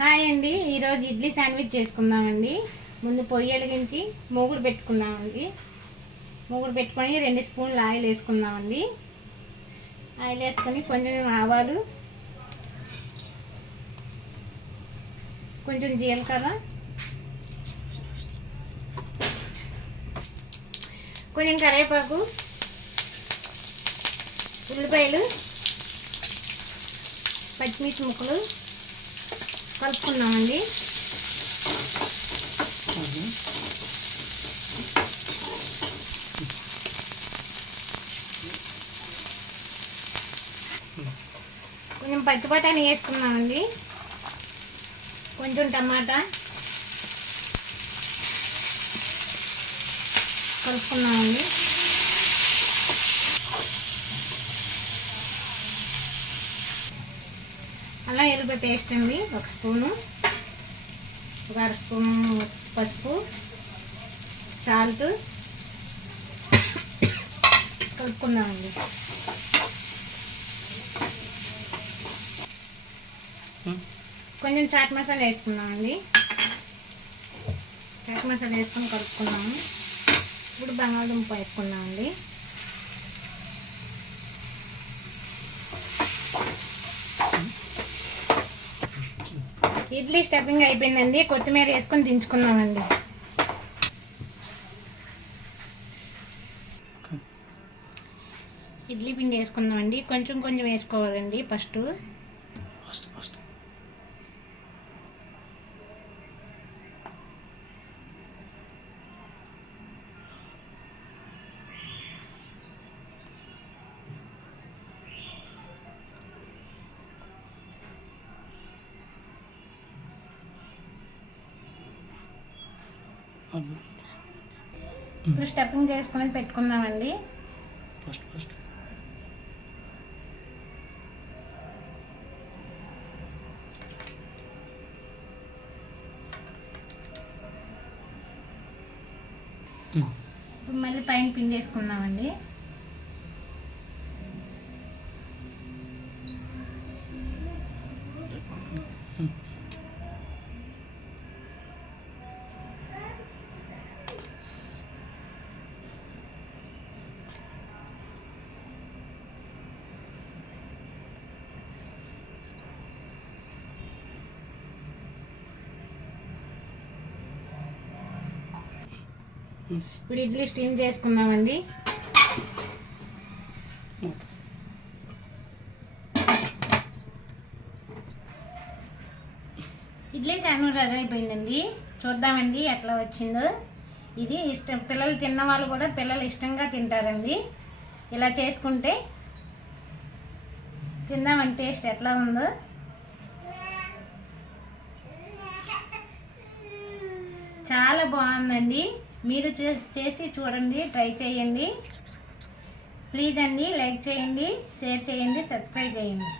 Hi అండి, ఈరోజు idli sandwich చేసుకుందామండి. ముందు పొయ్యి వెలిగించి మూగుడు పెట్టుకుందామండి. మూగుడు పెట్టుకొని 2 స్పూన్లు ఆయిల్ వేసుకుందామండి. ఆయిల్ వేసుకొని కొంచెం ఆవాలు, కొంచెం జీలకర్ర, కొంచెం కరివేపాకు, ఉల్లిపాయలు, పచ్చిమిర్చి ముక్కలు కలుపుకుందామండి. కొంచెం పచ్చి బఠానీ వేసుకున్నామండి. కొంచెం టమాటా కలుపుకున్నామండి. అలా ఎల్లిపాయ పేస్ట్ అండి 1 స్పూను, 1/2 స్పూను పసుపు, సాల్ట్ కలుపుకుందామండి. కొంచెం చాట్ మసాలా వేసుకుందామండి. చాట్ మసాలా వేసుకొని కలుపుకున్నాము. ఇప్పుడు బంగాళదుంప వేసుకున్నామండి. ఇడ్లీ స్టఫింగ్ అయిపోయిందండి. కొత్తిమీర వేసుకొని దించుకుందామండి. ఇడ్లీ పిండి వేసుకుందామండి. కొంచెం కొంచెం వేసుకోవాలండి. ఫస్ట్ ఇప్పుడు స్టఫింగ్ చేసుకుని పెట్టుకుందామండి. ఫస్ట్ ఇప్పుడు మళ్ళీ పైన పిండి వేసుకుందామండి. ఇప్పుడు ఇడ్లీ స్టీమ్ చేసుకుందామండి. ఇడ్లీ శాండ్విచ్ రెడీ అయిపోయిందండి. చూద్దామండి ఎట్లా వచ్చిందో. ఇది పిల్లలు తిన్న వాళ్ళు కూడా పిల్లలు ఇష్టంగా తింటారండి. ఇలా చేసుకుంటే తిందామని టేస్ట్ ఎట్లా ఉందో. చాలా బాగుందండి. మీరు చేసి చూడండి, ట్రై చేయండి. ప్లీజ్ అండి, లైక్ చేయండి, షేర్ చేయండి, సబ్స్క్రైబ్ చేయండి.